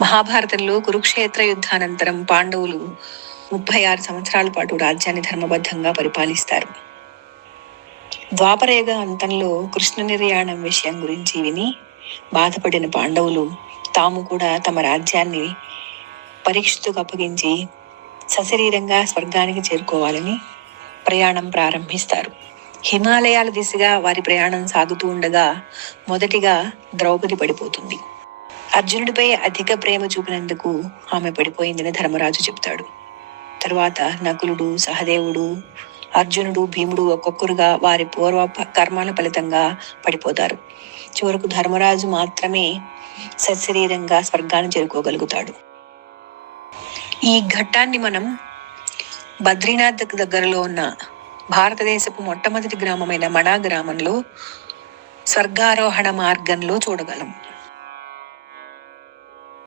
మహాభారతంలో కురుక్షేత్ర యుద్ధానంతరం పాండవులు ముప్పై ఆరు సంవత్సరాల పాటు రాజ్యాన్ని ధర్మబద్ధంగా పరిపాలిస్తారు. ద్వాపరయుగ అంతంలో కృష్ణ నిర్యాణం విషయం గురించి విని బాధపడిన పాండవులు తాము కూడా తమ రాజ్యాన్ని పరీక్షితుకు అప్పగించి సశరీరంగా స్వర్గానికి చేరుకోవాలని ప్రయాణం ప్రారంభిస్తారు. హిమాలయాల దిశగా వారి ప్రయాణం సాగుతూ ఉండగా మొదటిగా ద్రౌపది పడిపోతుంది. అర్జునుడిపై అధిక ప్రేమ చూపినందుకు ఆమె పడిపోయిందని ధర్మరాజు చెప్తాడు. తరువాత నకులుడు సహదేవుడు అర్జునుడు భీముడు ఒక్కొక్కరుగా వారి పూర్వ కర్మాల ఫలితంగా పడిపోతారు. చివరకు ధర్మరాజు మాత్రమే సశరీరంగా స్వర్గాన్ని చేరుకోగలుగుతాడు. ఈ ఘట్టాన్ని మనం బద్రీనాథ్ దగ్గరలో ఉన్న భారతదేశపు మొట్టమొదటి గ్రామమైన మణా గ్రామంలో స్వర్గారోహణ మార్గంలో చూడగలం.